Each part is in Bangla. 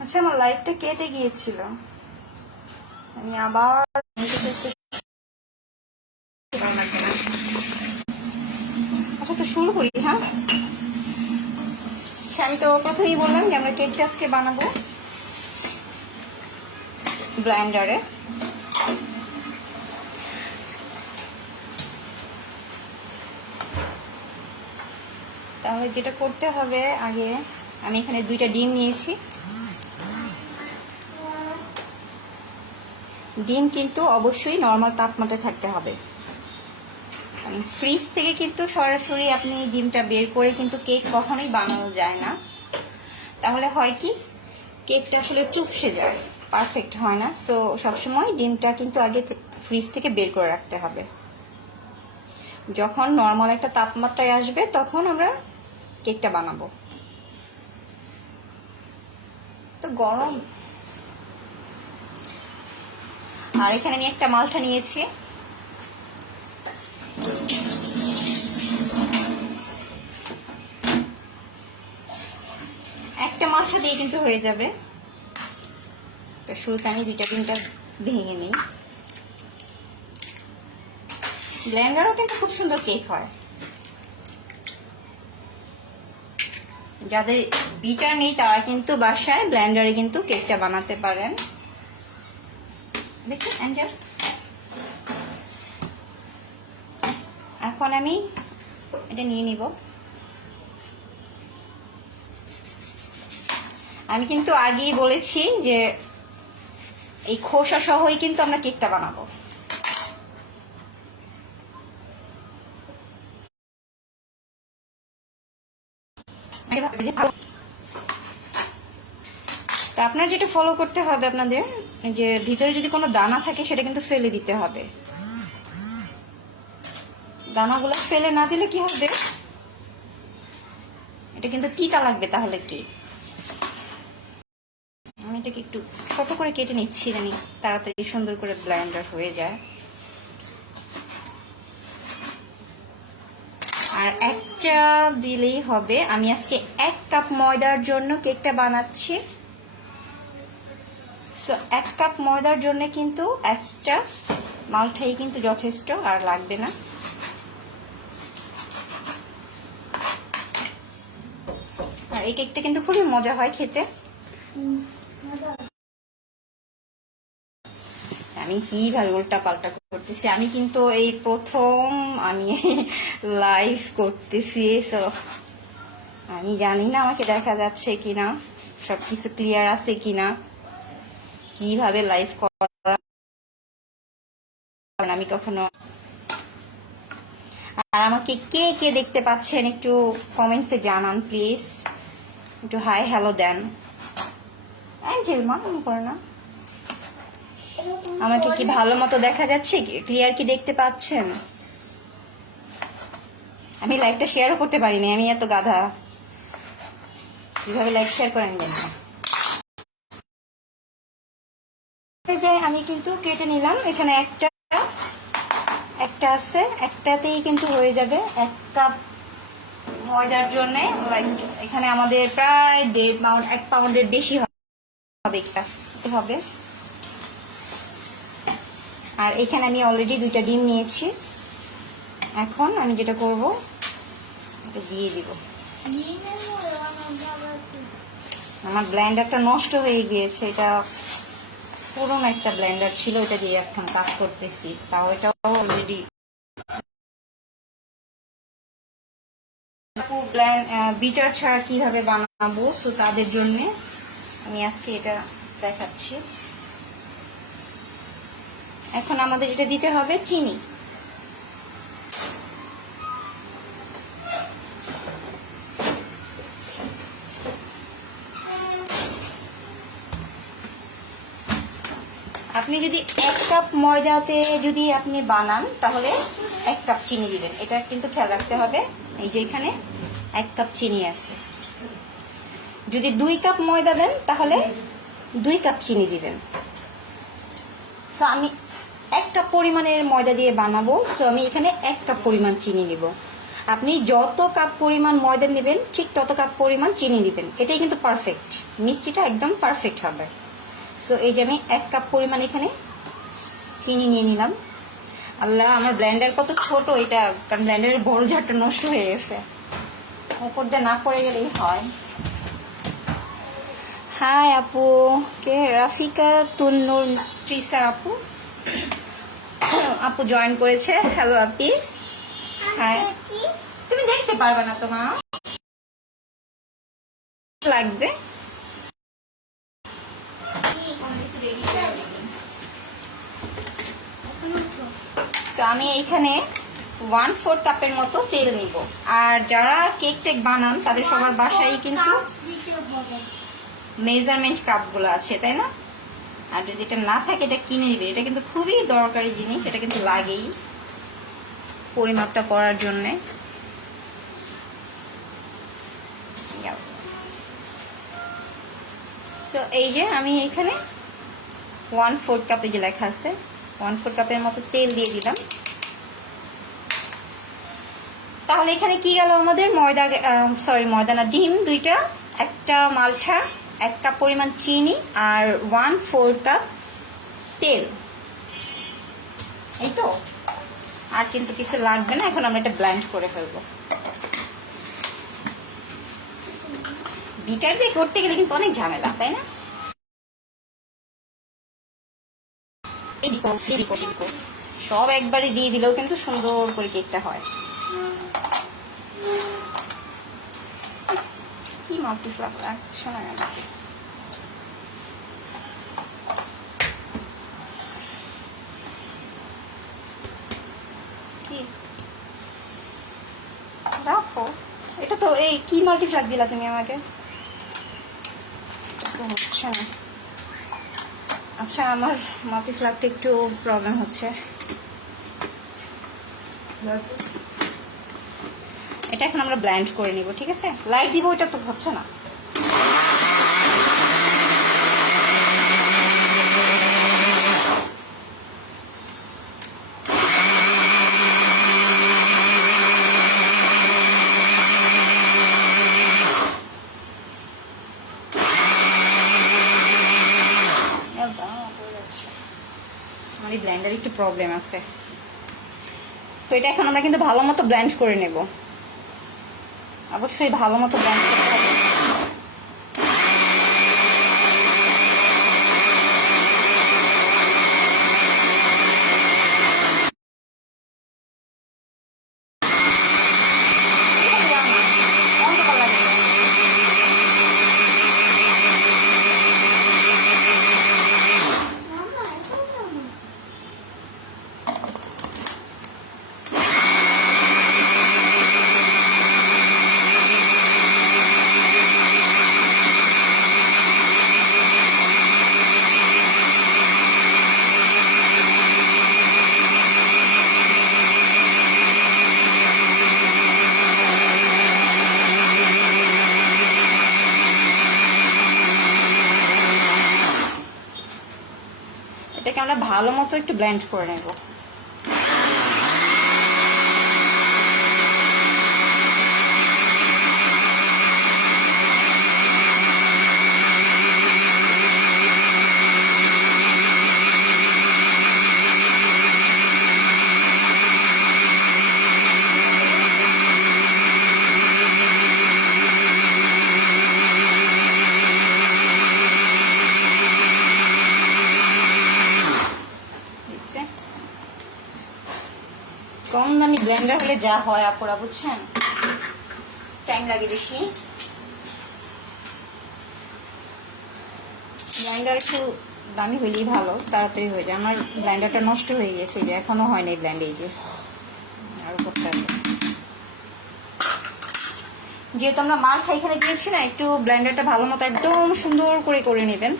আচ্ছা, আমার লাইটটা কেটে গিয়েছিল, আমি আবার আচ্ছা তো শুরু করি। হ্যাঁ, আমি তো প্রথমেই বললাম যে আমরা কেকটা আজকে বানাবো ব্লেন্ডারে। তাহলে যেটা করতে হবে, আগে আমি এখানে 2টা ডিম নিয়েছি। ডিম কিন্তু অবশ্যই নর্মাল তাপমাত্রায় থাকতে হবে। ফ্রিজ থেকে কিন্তু সরাসরি আপনি ডিমটা বের করে কিন্তু কেক কখনোই বানানো যায় না। তাহলে হয় কি, কেকটা আসলে চুপসে যায়, পারফেক্ট হয় না। সো সবসময় ডিমটা কিন্তু আগে ফ্রিজ থেকে বের করে রাখতে হবে। যখন নর্মাল একটা তাপমাত্রায় আসবে তখন আমরা কেকটা বানাবো। তো গরম। আর এখানে আমি একটা মালটা নিয়েছি। একটা মালটা দিয়ে কিন্তু হয়ে যাবে। তো শুরুতে আমি 2টা ডিমটা ভেঙে নিই। ব্লেন্ডারও কিন্তু খুব সুন্দর কেক হয়। যাদের বিটার নেই তারা কিন্তু বাসায় ব্লেন্ডারে কিন্তু কেকটা বানাতে পারেন। দেখুন অ্যাঞ্জেল, এখন আমি এটা নিয়ে নিব। আমি কিন্তু আগেই বলেছি যে এই খোসা সহই কিন্তু আমরা কেকটা বানাবো। তা আপনার যেটা ফলো করতে হবে, আপনাদের যে ভিতরে যদি কোনো দানা থাকে সেটা কিন্তু ফেলে দিতে হবে। দানাগুলো ফেলে না দিলে কি হবে, এটা কিন্তু তিতা লাগবে। তাহলে কি, আমি এটাকে একটু ছোট করে কেটে নিচ্ছি, জানি তাড়াতাড়ি সুন্দর করে ব্লেন্ডার হয়ে যায়। আর একটা দিলেই হবে। আমি আজকে 1 কাপ ময়দার জন্য কেকটা বানাচ্ছি। সো 1 কাপ ময়দার জন্য কিন্তু একটা মালটাই কিন্তু যথেষ্ট, আর লাগবে না। আর এই কেকটা কিন্তু খুবই মজা হয় খেতে। আমি কিভাবে উল্টা পাল্টা করতেছি, আমি কিন্তু এই প্রথম আমি লাইভ করতেছি। সো আমি জানি না আমাকে দেখা যাচ্ছে কিনা, সবকিছু ক্লিয়ার আছে কিনা, কিভাবে লাইভ করা আমি কখনো। আর আমাকে কে কে দেখতে পাচ্ছেন একটু কমেন্টসে জানান প্লিজ, একটু হাই হ্যালো দেন। অ্যাঞ্জেল মা মনে করে না, আমাকে কি ভালো মতো দেখা যাচ্ছে, ক্লিয়ার কি দেখতে পাচ্ছেন? আমি লাইভটা শেয়ারও করতে পারিনি, আমি এত গাধা, কিভাবে লাইভ শেয়ার করে আমি জানি না। আমি কিন্তু কেটে নিলাম, এখানে একটা আছে, একটাতেই কিন্তু হয়ে যাবে 1 কাপ ময়দার জন্য। এখানে আমাদের প্রায় 1.5 পাউন্ড, 1 পাউন্ডের বেশি হবে হবে। আর এখানে আমি অলরেডি 2টা ডিম নিয়েছি। এখন আমি যেটা করব, এটা দিয়ে দিব। আমার ব্লেন্ডারটা নষ্ট হয়ে গিয়েছে, এটা পুরনো একটা ব্লেন্ডার ছিল, এটা দিয়ে আজকে কাজ করতেছি। তাও এটাও অলরেডি বিটার ছাড়া কিভাবে বানাবো, সো তাদের জন্য আমি আজকে এটা দেখাচ্ছি। এখন আমাদের এটা দিতে হবে চিনি। আপনি যদি 1 কাপ ময়দাতে যদি আপনি বানান তাহলে 1 কাপ চিনি দিবেন, এটা কিন্তু খেয়াল রাখতে হবে। এই যে এখানে 1 কাপ চিনি আছে। যদি 2 কাপ ময়দা দেন তাহলে 2 কাপ চিনি দিবেন। সো আমি 1 কাপ পরিমাণের ময়দা দিয়ে বানাবো, সো আমি এখানে 1 কাপ পরিমাণ চিনি নিব। আপনি যত কাপ পরিমাণ ময়দা নেবেন ঠিক তত কাপ পরিমাণ চিনি নেবেন, এটাই কিন্তু পারফেক্ট, মিষ্টিটা একদম পারফেক্ট হবে। সো এই যে আমি 1 কাপ পরিমাণ এখানে চিনি নিয়ে নিলাম। আল্লাহ, আমার ব্লেন্ডার কত ছোট এটা, কারণ ব্লেন্ডারের বড় জারটা নষ্ট হয়ে গেছে, উপর দিয়ে না পড়ে গেলেই হয়। হাই আপু, কে? রাফিকা তুন্নুর ট্রিসা আপু, আপু জয়েন করেছে। হ্যালো আপি। হাই। তুমি দেখতে পারবে না, তোমার লাগবে। তো আমি এইখানে 1/4 কাপের মতো তেল নিব। আর যারা কেক টেক বানান তাদের সবার বাসায় কিন্তু মেজারমেন্ট কাপগুলো আছে, তাই না? আর যদি এটা না থাকে এটা কিনে নেবেন, এটা কিন্তু খুবই দরকারি জিনিস, এটা কিন্তু লাগেই পরিমাপটা করার জন্যে। সো এই যে আমি এখানে 1/4 কাপে যে লেখা আছে 1/4 কাপের মতো তেল দিয়ে দিলাম। তাহলে এখানে কি গেল আমাদের? ময়দা, ময়দা না, ডিম 2টা, একটা মালটা, 1 কাপ পরিমাণ চিনি আর 1/4 কাপ তেল। এই তো, আর কিন্তু কিছু লাগবে না। এখন আমরা এটা ব্লেন্ড করে ফেলবো। বিটার দিয়ে করতে গেলে কিন্তু অনেক ঝামেলা, তাই না? সব একবারে দিয়ে দিলেও কিন্তু সুন্দর করে কেকটা হয়। কি মাল্টিফ্লাওয়ার শোনা গেল। কি রাখো, এটা তো এই কি মাল্টিফ্লাগ দিলা তুমি আমাকে? হচ্ছে না। আচ্ছা, আমার মাল্টিফ্লাগটা একটু প্রবলেম হচ্ছে। এটা এখন আমরা ব্লেন্ড করে নিব, ঠিক আছে? লাইট দিব, এটা তো হচ্ছে না। আমার এই ব্লেন্ডারে একটু প্রবলেম আছে, তো এটা এখন আমরা কিন্তু ভালো মতো ব্লেন্ড করে নেব। অবশ্যই ভালো মতো ব্লেন্ড করতে হবে। এটাকে আমরা ভালো মতো একটু ব্লেন্ড করে নেব। কম দামি ব্লেন্ডার হলে যা হয় আপুরা, বুঝছেন, টাইম লাগে বেশি। ব্লেন্ডার একটু দামি হলেই ভালো, তাড়াতাড়ি হয়ে যায়। আমার ব্লেন্ডারটা নষ্ট হয়ে গেছে, যে এখনো হয়নি ব্লেন্ড। এই যে আরো করতে হবে, যেহেতু আমরা মালটা এখানে দিয়েছি না, একটু ব্লেন্ডারটা ভালো মতো একদম সুন্দর করে নেবেন।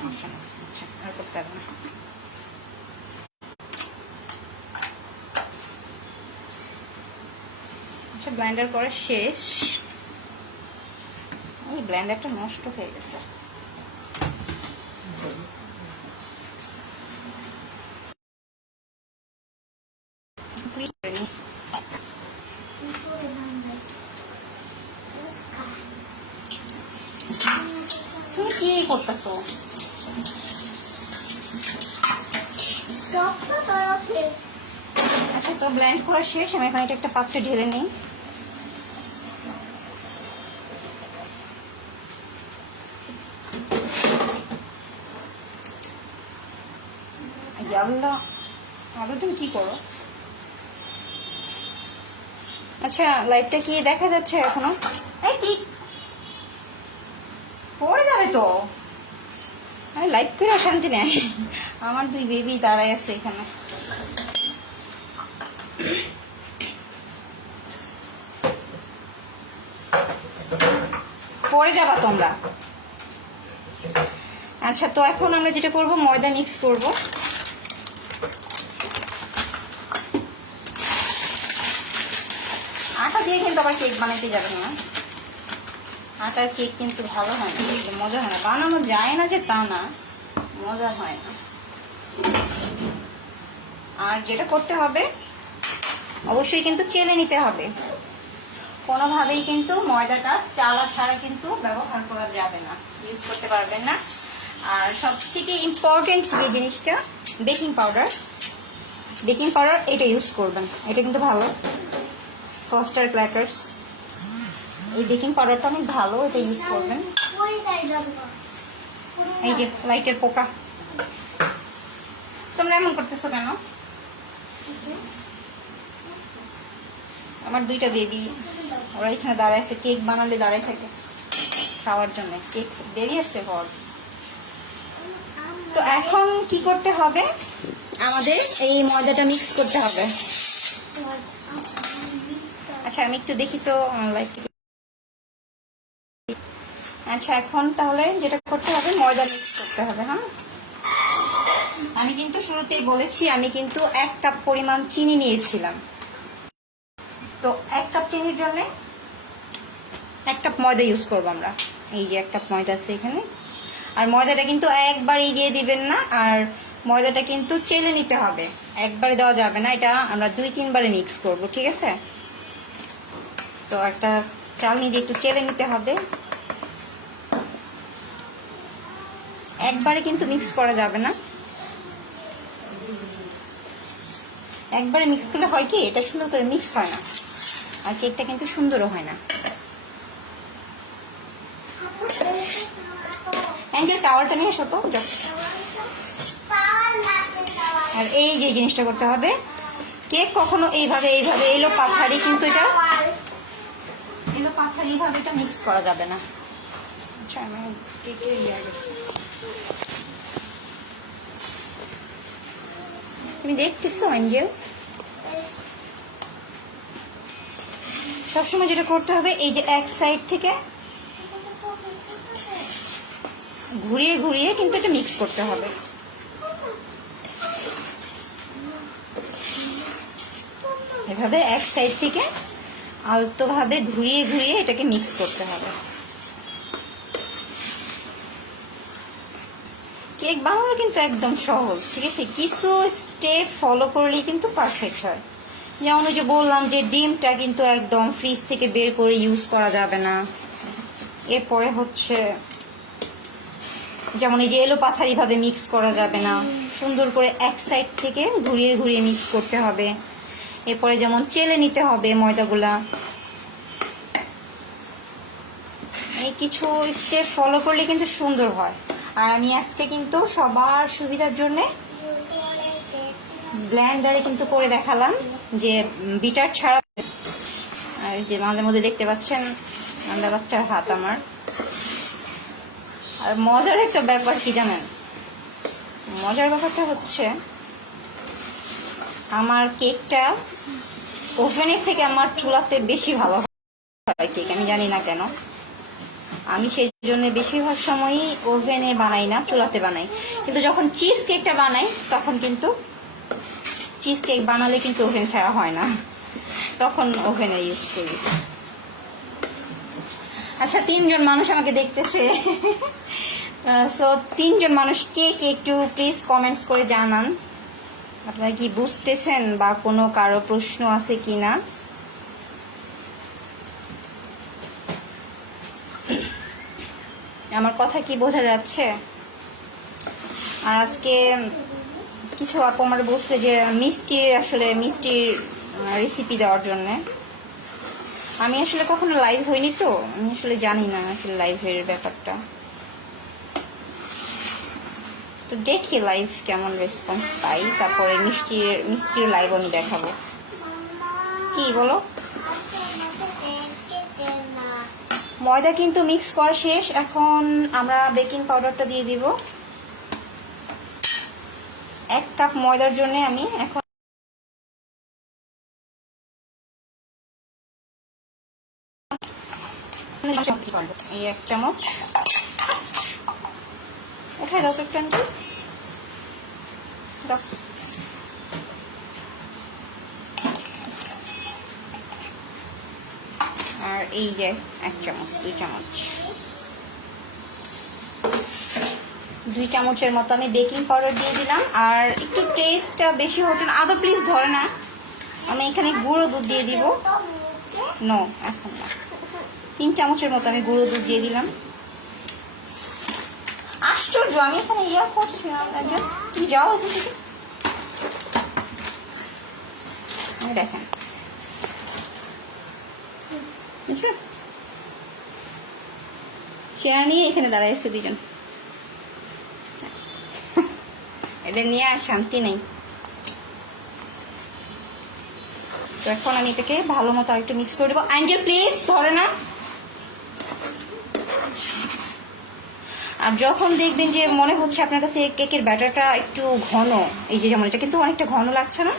সমস্যা না। আচ্ছা, আর করতে হবে না। আচ্ছা, ব্লেন্ডার করা শেষ। এই ব্লেন্ডারটা নষ্ট হয়ে গেছে। তুমি কি করতেছো? আচ্ছা, তো ব্লেন্ড করা শেষ। আমি এখন এটা একটা পাত্রে ঢেলে নিই। আল্লাহ, আগে তুমি কি করো? আচ্ছা, লাইভটা কি দেখা যাচ্ছে এখনো? এই কি পড়ে যাবে তো। আমি লাইভ করে শান্তি নেই। আমার দুই বেবি দাঁড়ায় আছে এখানে। পড়ে যাবা তোমরা। আচ্ছা, তো এখন আমরা যেটা করব, ময়দা মিক্স করব। আটা দিয়ে কিন্তু আবার কেক বানাইতে যাবেন না। আটার কেক কিন্তু ভালো হয় না, মজা হয় না। বানানো যায় না যে তা না, মজা হয় না। আর যেটা করতে হবে, অবশ্যই কিন্তু চেলে নিতে হবে। কোনোভাবেই কিন্তু ময়দাটা চালা ছাড়া কিন্তু ব্যবহার করা যাবে না, ইউজ করতে পারবেন না। আর সবথেকে ইম্পর্টেন্ট যে জিনিসটা, বেকিং পাউডার। বেকিং পাউডার এটা ইউজ করবেন, এটা কিন্তু ভালো। ফস্টার ক্র্যাকার্স, এই বেকিং পাউডারটা অনেক ভালো, এটা ইউজ করবেন। এই যে লাইটের পোকা, তোমরা এমন করতেছো কেন? আমার দুইটা বেবি, ওরা এখানে দাঁড়ায় আছে, কেক বানালে দাঁড়ায় থাকে খাওয়ার জন্য। কেক দেরি আছে ঘর। তো এখন কি করতে হবে, আমাদের এই ময়দাটা মিক্স করতে হবে। আচ্ছা, আমি একটু দেখি তো লাইট। আচ্ছা, এখন তাহলে যেটা করতে হবে, ময়দা মিক্স করতে হবে। হ্যাঁ, আমি কিন্তু শুরুতেই বলেছি, আমি কিন্তু 1 কাপ পরিমাণ চিনি নিয়েছিলাম। তো 1 কাপ চিনির জন্য 1 কাপ ময়দা ইউজ করবো আমরা। এই যে 1 কাপ ময়দা আছে এখানে। আর ময়দাটা কিন্তু একবারই দিয়ে দিবেন না, আর ময়দাটা কিন্তু চেলে নিতে হবে, একবারে দেওয়া যাবে না। এটা আমরা 2-3 বারে মিক্স করব, ঠিক আছে? তো একটা চালনি দিয়ে একটু চেলে নিতে হবে। একবারে কিন্তু মিক্স করা যাবে না। একবারে মিক্স করলে হয় কি, এটা সুন্দর করে মিক্স হয় না, আর কেকটা কিন্তু সুন্দরও হয় না। অ্যাঞ্জেল, টাওয়ালটা নিয়ে এসো তো। আর এই যে জিনিসটা করতে হবে, কেক কখনো এইভাবে এইভাবে এলো পাথারি, কিন্তু এটা এলো পাথারি ভাবে এটা মিক্স করা যাবে না। আচ্ছা, আমার কেকের ইয়ে গেছে। তুমি দেখতেছো অ্যাঞ্জেল? সবসময় যেটা করতে হবে, এই যে এক সাইড থেকে ঘুরিয়ে ঘুরিয়ে কিন্তু এটা মিক্স করতে হবে। এভাবে এক সাইড থেকে আলতোভাবে ঘুরিয়ে ঘুরিয়ে এটাকে মিক্স করতে হবে। কেক বানানো কিন্তু একদম সহজ, ঠিক আছে? কিছু স্টেপ ফলো করলেই কিন্তু পারফেক্ট হয়। যেমন ওই যে বললাম যে ডিমটা কিন্তু একদম ফ্রিজ থেকে বের করে ইউজ করা যাবে না। এরপরে হচ্ছে যেমন এই যে এলো পাথারি ভাবে মিক্স করা যাবে না, সুন্দর করে এক সাইড থেকে ঘুরিয়ে ঘুরিয়ে মিক্স করতে হবে। এরপরে যেমন চেলে নিতে হবে ময়দাগুলা। এই কিছু স্টেপ ফলো করলে কিন্তু সুন্দর হয়। আর আমি আজকে কিন্তু সবার সুবিধার জন্য ব্লেন্ডারে কিন্তু করে দেখালাম, যে বিটার ছাড়া। আর যে মাঝে মধ্যে দেখতে পাচ্ছেন আন্ডা বাচ্চার হাত আমার। আর মজার একটা ব্যাপার কি জানেন, মজার ব্যাপারটা হচ্ছে আমার কেকটা ওভেনের থেকে আমার চুলাতে বেশি ভালো হয় কেক। আমি জানি না কেন, আমি সেই জন্য বেশিরভাগ সময়ই ওভেনে বানাই না, চুলাতে বানাই। কিন্তু যখন চিজ কেকটা বানাই তখন কিন্তু চিজ কেক বানালে কিন্তু ওভেন ছাড়া হয় না, তখন ওভেনে ইউজ করি। আচ্ছা, 3 জন মানুষ আমাকে দেখতেছে। সো 3 জন মানুষকে একটু প্লিজ কমেন্টস করে জানান আপনারা কি বুঝতেছেন বা কোনো কারো প্রশ্ন আছে কি না। আমার কথা কি বোঝা যাচ্ছে? আর আজকে কিছু আপু আমার বলছে যে মিষ্টির রেসিপি দেওয়ার জন্যে। আমি আসলে কখনো লাইভ হইনি, তো আমি আসলে জানি না আসলে লাইভের ব্যাপারটা। তো দেখি লাইভ কেমন রেসপন্স পাই, তারপরে মিষ্টির লাইভ আমি দেখাবো। কি বলো? ময়দা কিন্তু মিক্স করা শেষ, এখন আমরা বেকিং পাউডারটা দিয়ে দিব। 1 কাপ ময়দার জন্য আমি এখন এই 1 চামচ উঠাই দাও একটু দাও। আর এই যে 1 চামচ 2 চামচ 2 চামচের মতো আমি বেকিং পাউডার দিয়ে দিলাম। আর একটু টেস্টটা বেশি হতো না। আদৌ প্লিজ ধরে না, আমি এখানে গুঁড়ো দুধ দিয়ে দিব। নো, এখন না। 3 চামচের মতো আমি গুঁড়ো দুধ দিয়ে দিলাম। আশ্চর্য, আমি এখানে করছিলাম। তুমি যাও এখান থেকে। দেখেন, চেয়ার নিয়ে এখানে দাঁড়াইছে 2 জন। এদের নিয়ে আর শান্তি নেই। তো এখন আমি এটাকে ভালো মতো আরেকটু মিক্স করে দেবো। অ্যাঞ্জেল প্লিজ ধরে না। আর যখন দেখবেন যে মনে হচ্ছে আপনার কাছে কেকের ব্যাটারটা একটু ঘন, এই যে যেমন এটা কিন্তু অনেকটা ঘন লাগছে না,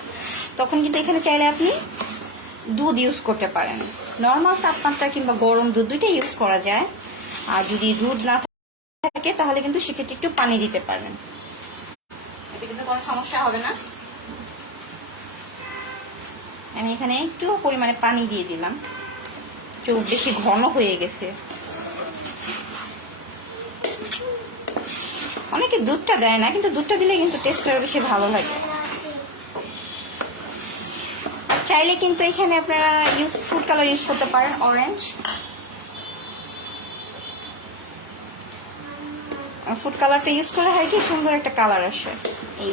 তখন কিন্তু এখানে চাইলে আপনি দুধ ইউজ করতে পারেন। নর্মাল তাপমাত্রা কিংবা গরম দুধ দুইটাই ইউজ করা যায়। আর যদি দুধ না থাকে তাহলে কিন্তু সেক্ষেত্রে একটু পানি দিতে পারেন, এতে কিন্তু কোনো সমস্যা হবে না। আমি এখানে একটু পরিমাণে পানি দিয়ে দিলাম, একটু বেশি ঘন হয়ে গেছে। অনেকে দুধটা দেয় না, কিন্তু দুধটা দিলে কিন্তু টেস্টটা বেশি ভালো লাগে। আর চাইলে কিন্তু এখানে আপনারা ফুড কালার ইউজ করতে পারেন, অরেঞ্জ ফুড কালারটা ইউজ করলে হয় কি সুন্দর একটা কালার আসে। এই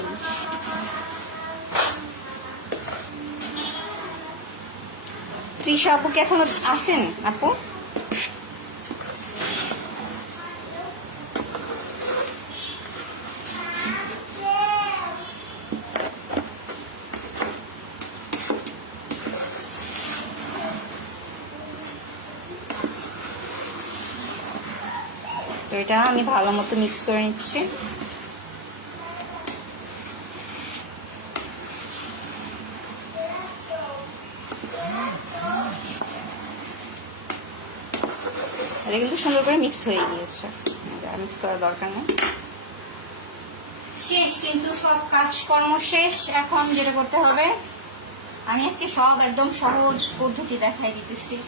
তৃষা আপু কি এখনো আছেন? আপু তো এটা আমি ভালো মতো মিক্স করে নিচ্ছি। এটা কিন্তু সুন্দর করে মিক্স হয়ে গিয়েছে, মিক্স করার দরকার নেই। শেষ, কিন্তু সব কাজকর্ম শেষ। এখন যেটা করতে হবে, আমি আজকে সব একদম সহজ পদ্ধতি দেখাই দিতেছি।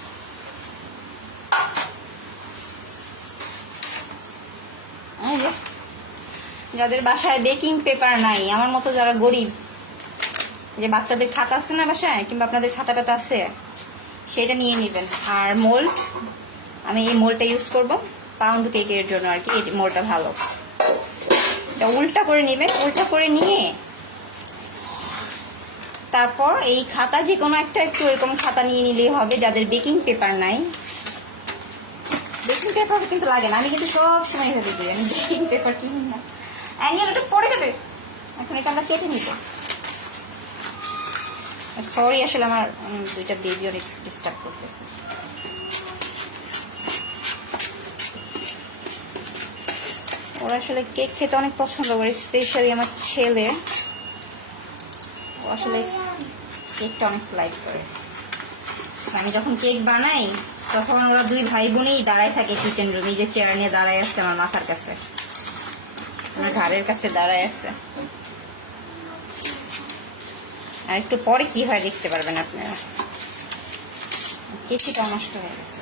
যাদের বাসায় বেকিং পেপার নাই, আমার মতো যারা গরিব, যে বাচ্চাদের খাতা আছে না বাসায়, কিংবা আপনাদের খাতাটা আছে, সেটা নিয়ে নেবেন। আর মোল্ড, আমি এই মোল্ডটা ইউজ করব পাউন্ড কেকের জন্য আর কি। এই মোল্ডটা ভালো। এটা উল্টা করে নেবেন। উল্টা করে নিয়ে তারপর এই খাতা যে কোনো একটা একটু এরকম খাতা নিয়ে নিলেই হবে। যাদের বেকিং পেপার নাই, বেকিং পেপার কিন্তু লাগে না, আমি কিন্তু সব সময় ভেবে দিই আমি বেকিং পেপার কিনি না। অ্যানিয়াল এটা পড়ে যাবে। এখন এটা আমরা কেটে নিব। সরি, আসলে আমার 2টা বেবি অনেক ডিস্টার্ব করতেছে। ওরা আসলে কেক খেতে অনেক পছন্দ করে, স্পেশালি আমার ছেলে। ও আসলে কেকটা অনেক লাইক করে। আমি যখন কেক বানাই তখন ওরা দুই ভাই বোনই দাঁড়ায় থাকে কিচেন রুমে, যে চেয়ার নিয়ে দাঁড়ায় আছে আমার মাথার কাছে, আমার ঘাড়ের কাছে দাঁড়ায় আছে। আর একটু পরে কি হয় দেখতে পারবেন আপনারা। কেচিটা নষ্ট হয়ে গেছে।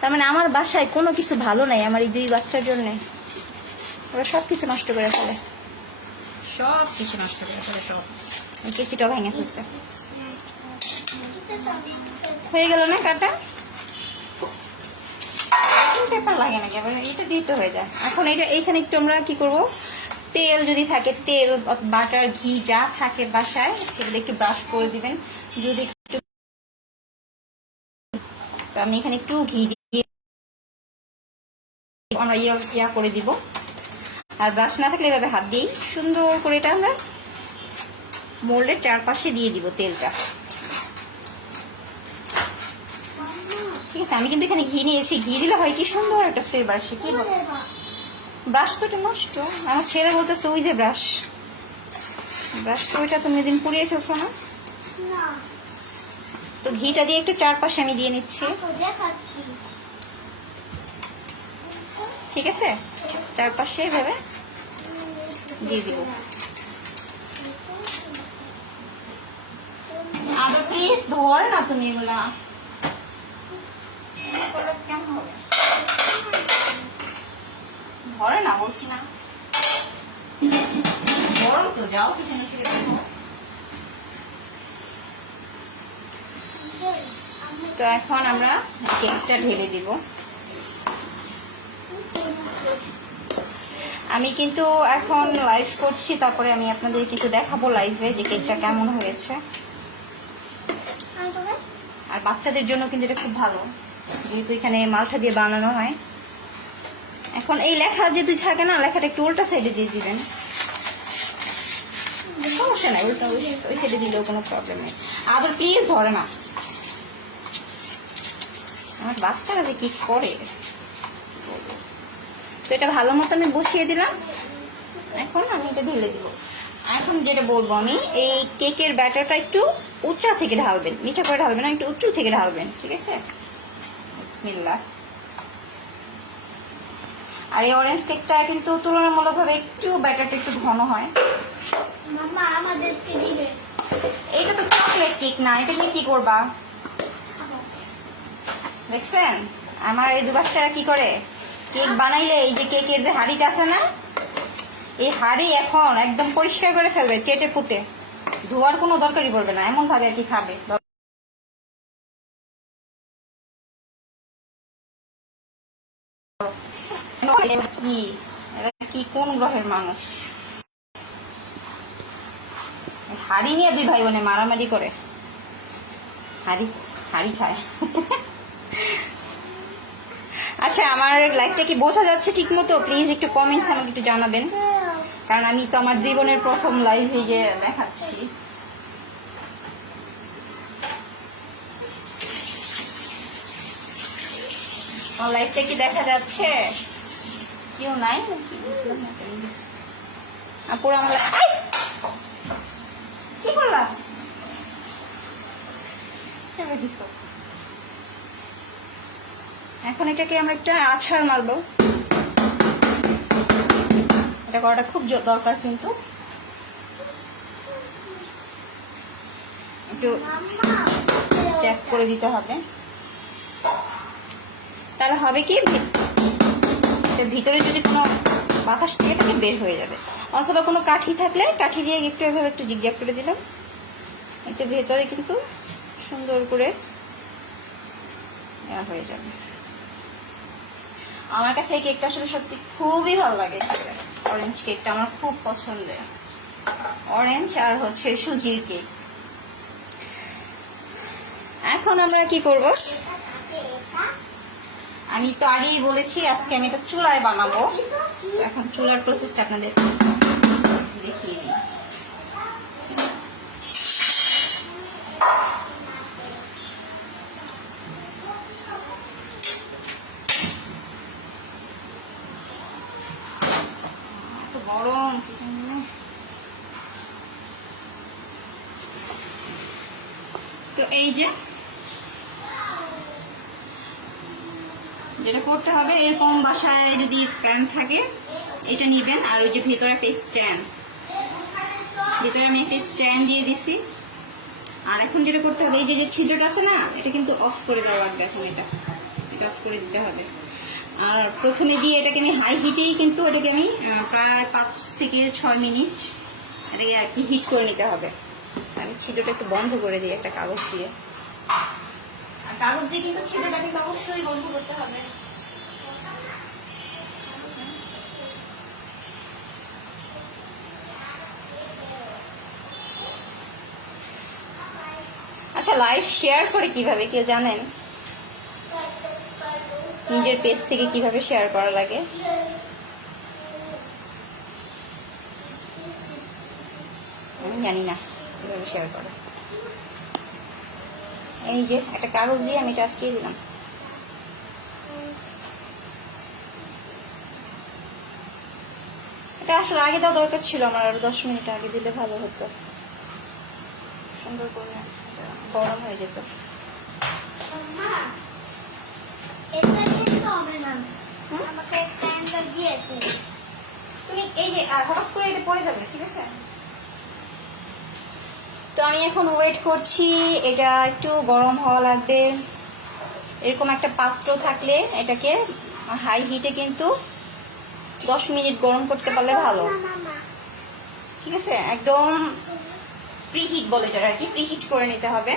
তার মানে আমার বাসায় কোনো কিছু ভালো নাই আমার এই দুই বাচ্চার জন্য। ওরা সব কিছু নষ্ট করে ফেলে, সব কিছু নষ্ট করে ফেলে, সব। কেচিটাও ভেঙে ফেলছে। হয়ে গেল না কাটা? পেপার লাগে নাকি, আবার এটা দিতে হয়ে যায়। এখন এটা এইখানে একটু আমরা কি করব, তেল যদি থাকে, তেল বাটার ঘি যা থাকে বাসায় সেটা একটু ব্রাশ করে দিবেন। যদি একটু, তো আমি এখানে একটু ঘি দিয়ে আমরা ইয়া করে দিব। আর ব্রাশ না থাকলে এভাবে হাত দিয়েই সুন্দর করে এটা আমরা মোল্ডের চারপাশে দিয়ে দিব তেলটা। ঠিক আছে, আমি কিন্তু এখানে ঘি নিয়েছি। ঘি দিলে হয় কি সুন্দর একটা ফ্লেভার আসে। কি বল, ব্রাশ তো এটা নষ্ট। আমার ছেলে বলতেছে ওই যে ব্রাশ, ব্রাশ তো ওইটা তুমি দিন পুড়িয়ে ফেলছো না? তো ঘিটা দিয়ে একটু চারপাশে আমি দিয়ে নিচ্ছি। ঠিক আছে, চারপাশে এভাবে দিয়ে দিব। আদর প্লিজ ধর না তুমি এগুলা, কেমন হবে? ধরে না বলছি না, গরম তো, যাও পিছনে ফিরে দেখো। তো এখন আমরা কেকটা ঢেলে দিব। আমি কিন্তু এখন লাইভ করছি, তারপরে আমি আপনাদের কিছু দেখাবো লাইভে যে কেকটা কেমন হয়েছে। আর বাচ্চাদের জন্য কিন্তু এটা খুব ভালো, যেহেতু এখানে মালটা দিয়ে বানানো হয়। এখন এই লেখা যদি থাকে না, লেখাটা একটু উল্টা সাইডে দিয়ে দিবেন, সমস্যা নাই, উল্টা ওই সাইডে দিলেও কোনো প্রবলেম নেই। আদর প্লিজ ধরে না, আমার বাচ্চারা যে কি করে। তো এটা ভালো মতো আমি বসিয়ে দিলাম। এখন আমি এটা ঢেলে দিব। এখন যেটা বলবো আমি, এই কেকের ব্যাটারটা একটু উঁচা থেকে ঢালবেন, নিচে করে ঢালবেন না, একটু উঁচু থেকে ঢালবেন। ঠিক আছে, বিসমিল্লাহ। আর এই অরেঞ্জ কেকটা কিন্তু তুলনামূলকভাবে একটু ব্যাটারটা একটু ঘন হয়। মামা আমাদেরকে দিবে। এটা তো চকলেট কেক না, এটা তুমি কি করবা? দেখছেন আমার এই দু বাচ্চারা কি করে কেক বানাইলে, এই যে কেকের যে হাঁড়িটা আছে না, এই হাঁড়ি এখন একদম পরিষ্কার করে ফেলবে, চেটে ফুটে, ধোয়ার কোনো দরকারই পড়বে না, এমন ভাবে আর কি খাবে। কি কি কোন গ্রহের মানুষ, হাঁড়ি নিয়ে দুই ভাই বোনে মারামারি করে, হাঁড়ি হাঁড়ি খায়। আচ্ছা, আমার লাইফটা কি বোঝা যাচ্ছে ঠিক মতো? প্লিজ একটু কমেন্টস আমাকে একটু জানাবেন, কারণ আমি তো আমার জীবনের প্রথম লাইভে যে দেখাচ্ছি। আমার লাইফটা কি দেখা যাচ্ছে? কেউ নাই আপুর আমার কি করলা? এখন এটাকে আমরা একটা আছাড় মারবো। এটা করাটা খুব দরকার, কিন্তু একটু ট্যাপ করে দিতে হবে, তাহলে হবে কি ভিতরে যদি কোনো বাতাস থেকে থাকে বের হয়ে যাবে, অথবা কোনো কাঠি থাকলে কাঠি দিয়ে একটু এভাবে একটু জিগজ্যাগ করে দিলাম, একটু ভেতরে কিন্তু সুন্দর করে হয়ে যাবে। আমার কাছে এই কেকটা আসলে সত্যি খুবই ভালো লাগে। অরেঞ্জ কেকটা আমার খুব পছন্দের, অরেঞ্জ আর হচ্ছে সুজির কেক। এখন আমরা কি করব, আমি তো আগেই বলেছি আজকে আমি এটা চুলায় বানাবো। এখন চুলার প্রসেসটা আপনাদের দেখিয়ে দিই। গরম তো এই যে যেটা করতে হবে, এরকম বাসায় যদি প্যান থাকে এটা নেবেন, আর ওই যে ভেতরে একটা স্ট্যান্ড, ভেতরে আমি একটা স্ট্যান্ড দিয়ে দিছি। আর এখন যেটা করতে হবে, এই যে ছিদ্রটা আছে না, এটা কিন্তু অফ করে দেওয়া লাগবে। এখন এটা অফ করে দিতে হবে। আর প্রথমে দিয়ে এটাকে আমি হাই হিটেই কিন্তু এটাকে আমি প্রায় 5 থেকে 6 মিনিট এটাকে আর কি হিট করে নিতে হবে। আমি ছিদ্রটা একটু বন্ধ করে দিই একটা কাগজ দিয়ে। আর কাগজ দিয়ে কিন্তু ছিদ্রটা কিন্তু অবশ্যই বন্ধ করতে হবে। আচ্ছা, লাইভ শেয়ার করে কিভাবে কেউ জানেন? নিজের পেজ থেকে কিভাবে শেয়ার করা লাগে? আমি জানি না কিভাবে শেয়ার করে। এই যে একটা কাগজ দিয়ে আমি এটা আটকিয়ে দিলাম। এটা আসলে আগে দেওয়া দরকার ছিল আমার, আরো 10 মিনিট আগে দিলে ভালো হতো, সুন্দর করে গরম হয়ে যেত। তুমি এই যে আর হঠাৎ করে এটা পড়ে যাবে, ঠিক আছে? তো আমি এখন ওয়েট করছি, এটা একটু গরম হওয়া লাগবে। এরকম একটা পাত্র থাকলে এটাকে হাই হিটে কিন্তু 10 মিনিট গরম করতে পারলে ভালো, ঠিক আছে? একদম প্রিহিট বলে এটা আর কি, প্রিহিট করে নিতে হবে।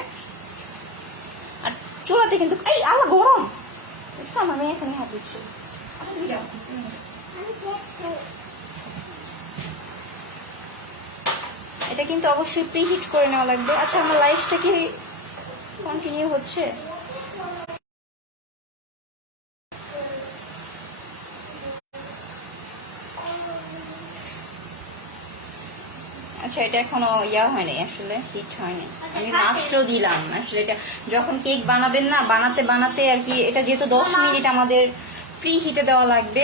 আর চুলাতে কিন্তু এই আলা গরম, আমি এখানে হাত দিচ্ছি। এটা কিন্তু অবশ্যই প্রিহিট করে নেওয়া লাগবে। আচ্ছা, আমার লাইফটা কি কন্টিনিউ হচ্ছে? আচ্ছা, এটা এখনো হয়নি, আসলে হিট হয়নি। আমি মাত্র দিলাম। আসলে এটা যখন কেক বানাবেন না, বানাতে বানাতে আর কি, এটা যেহেতু 10 মিনিট আমাদের প্রি হিটে দেওয়া লাগবে,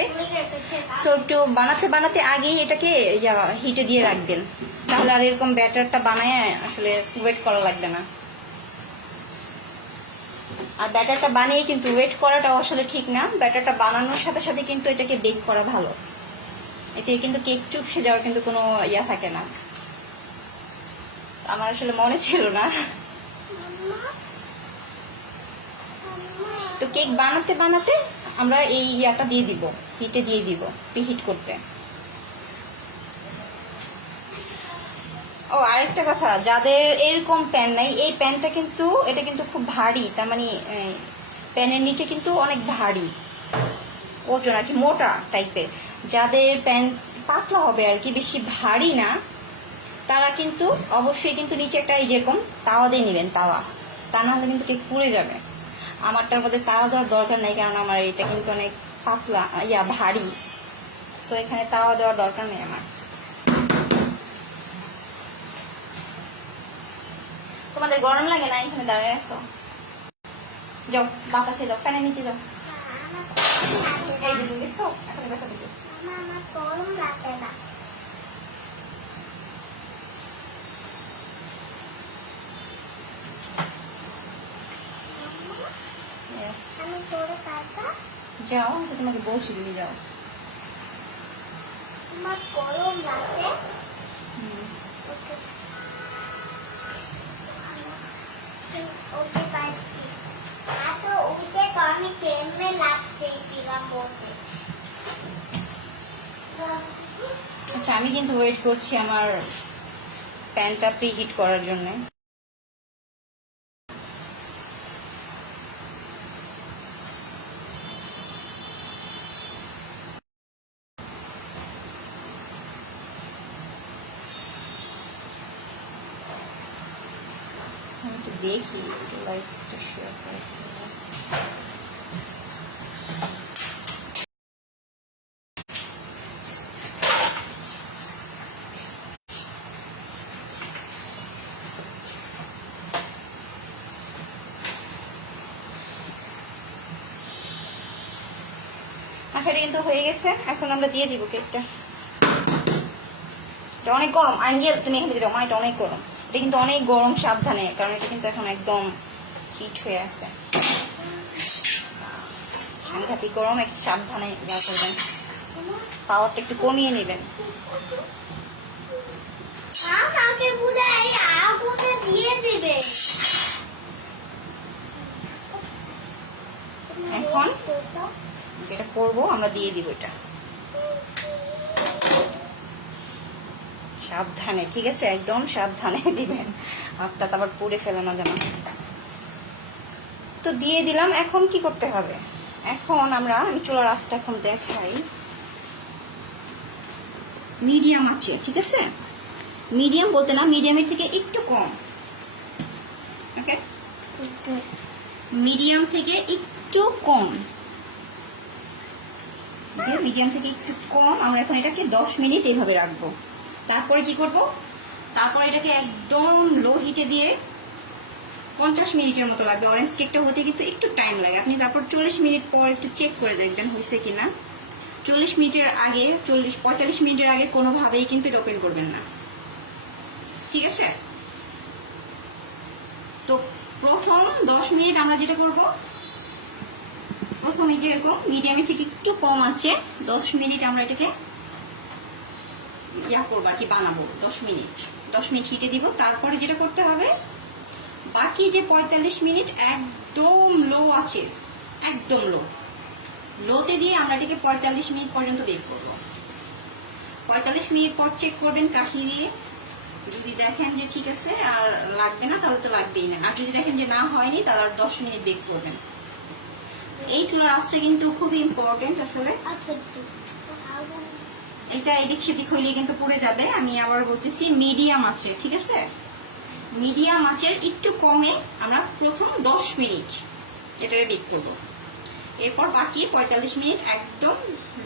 সো একটু বানাতে বানাতে আগেই এটাকে হিটে দিয়ে রাখবেন, তাহলে আর এরকম ব্যাটারটা বানায় আসলে ওয়েট করা লাগবে না। আর ব্যাটারটা বানিয়ে কিন্তু ওয়েট করাটাও আসলে ঠিক না। ব্যাটারটা বানানোর সাথে সাথে কিন্তু এটাকে বেক করা ভালো, এতে কিন্তু কেক চুপসে যাওয়ার কিন্তু কোনো থাকে না। আমার আসলে মনে ছিল না। তো কেক বানাতে বানাতে আমরা এই দিয়ে দিব, হিটে দিয়ে দিব, প্রিহিট করতে। ও আরেকটা কথা, যাদের এরকম প্যান নাই, এই প্যানটা কিন্তু এটা কিন্তু খুব ভারী, তার মানে প্যানের নিচে কিন্তু অনেক ভারী ওজন আর কি, মোটা টাইপের। যাদের প্যান পাতলা হবে আর কি, বেশি ভারী না, তারা কিন্তু অবশ্যই কিন্তু নিচে একটা এই যেরকম তাওয়া দিয়ে নেবেন, তাওয়া, তা না হলে কিন্তু কেক পুড়ে যাবে। আমারটার মধ্যে তাওয়া দেওয়ার দরকার নেই, কারণ আমার এটা কিন্তু অনেক পাতলা ভারী, সো এখানে তাওয়া দেওয়ার দরকার নেই আমার। তোমাদের গরম লাগে না? এখানে দাঁড়িয়ে আসো, যাও বাতাসে যাও, ফ্যানের নিচে যাও। এই যে দেখছো, এখন ব্যথা দিতে গরম লাগে না। যাও, তোমাকে বলছি তুমি যাও। আমার গরম লাগে। আচ্ছা, আমি কিন্তু ওয়েট করছি আমার প্যানটা প্রিহিট করার জন্য। দেখি লাইটটা শেয়ার করে। আচ্ছা, এটা কিন্তু হয়ে গেছে। এখন আমরা দিয়ে দিব কেকটা। এটা অনেক গরম, আইনিয়ে তুমি এখান থেকে যাও, এটা অনেক গরম। এটা কিন্তু অনেক গরম, সাবধানে, কারণ এটা কিন্তু এখন একদম হিট হয়ে আছে। সাংঘাতিক গরম, একটু সাবধানে ইয়া করবেন, পাওয়ারটা একটু কমিয়ে নেবেন। এখন যেটা করবো আমরা দিয়ে দিব এটা সাবধানে, ঠিক আছে, একদম সাবধানে দিবেন, হাতটা তো আবার পুড়ে ফেলে না যেন। তো দিয়ে দিলাম। এখন কি করতে হবে, এখন আমি চুলার আঁচটা এখন দেখাই, মিডিয়াম আছে, ঠিক আছে, মিডিয়াম বলতে না, মিডিয়ামের থেকে একটু কম, ওকে, মিডিয়াম থেকে একটু কম, মিডিয়াম থেকে একটু কম। আমরা এখন এটাকে 10 মিনিট এইভাবে রাখবো। তারপরে কি করব, তারপরে এটাকে একদম লো হিটে দিয়ে 50 মিনিটের মতো লাগবে। অরেঞ্জ কেকটা হতে কিন্তু একটু টাইম লাগে, আপনি তারপর 40 মিনিট পর একটু চেক করে দেখবেন হয়েছে কিনা। 40 মিনিটের আগে, 45 মিনিটের আগে কোনোভাবেই কিন্তু এটা ওপেন করবেন না, ঠিক আছে। তো প্রথম 10 মিনিট আমরা যেটা করব, প্রথমে যেরকম মিডিয়ামের থেকে একটু কম আছে 10 মিনিট আমরা এটাকে ইয়া করবো আর কি, বানাবো 10 মিনিট হিটে দিব। তারপরে যেটা করতে হবে, বাকি যে 45 মিনিট একদম লো আছে, একদম লোতে দিয়ে আমরা এটাকে 45 মিনিট পর্যন্ত বেক করব। 45 মিনিট পর চেক করবেন কাঠি দিয়ে, যদি দেখেন যে ঠিক আছে আর লাগবে না তাহলে তো লাগবেই না, আর যদি দেখেন যে না হয়নি তাহলে আর 10 মিনিট বেক করবেন। এই চুলার আঁচটা কিন্তু খুবই ইম্পর্টেন্ট আসলে, এটা এদিক সেদিক হইলে কিন্তু পুড়ে যাবে। আমি আবার বলতেছি মিডিয়াম আছে, ঠিক আছে, মিডিয়াম আঁচের একটু কমে আমরা প্রথম 10 মিনিট এটাকে বেক করব। এরপর বাকি 45 মিনিট একদম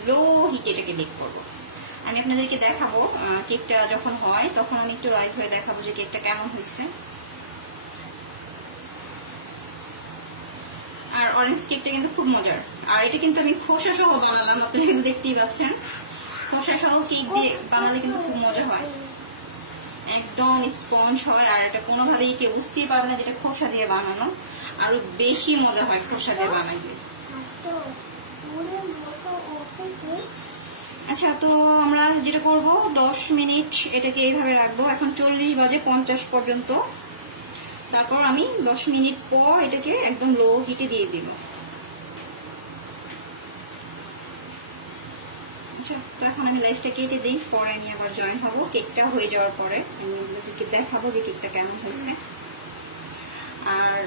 লো হিটে এটাকে বেক করব। আমি আপনাদেরকে দেখাবো কেকটা যখন হয় তখন আমি একটু লাইভ হয়ে দেখাবো যে কেকটা কেমন হয়েছে। আর অরেঞ্জ কেকটা কিন্তু খুব মজার, আর এটা কিন্তু আমি খোসা সহ বানালাম, আপনারা কিন্তু দেখতেই পাচ্ছেন, খোসা সহ কেক দিয়ে বানালে কিন্তু খুব মজা হয়, একদম স্পঞ্জ হয়, আর এটা কোনোভাবেই কেউ বুঝতেই পারবে না যেটা খোসা দিয়ে বানানো, আরো বেশি মজা হয় খোসা দিয়ে বানাইলে। আচ্ছা, তো আমরা যেটা করব 10 মিনিট এটাকে এইভাবে রাখবো। এখন 40 বাজে 50 পর্যন্ত, তারপর আমি 10 মিনিট পর এটাকে একদম লো হিটে দিয়ে দিব। আচ্ছা, তো এখন আমি লাইভটা কেটে দিই, পরে আমি আবার জয়েন হব কেকটা হয়ে যাওয়ার পরে, আমি আপনাদেরকে দেখাবো যে কেকটা কেমন হয়েছে। আর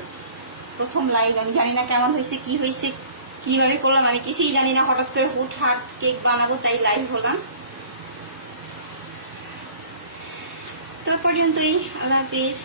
প্রথম লাইভ, আমি জানি না কেমন হয়েছে, কি হয়েছে, কিভাবে করলাম আমি কিছুই জানি না, হঠাৎ করে হুটহাট কেক বানাবো তাই লাইভ হলাম। তো পর্যন্তই, আল্লাহ হাফেজ।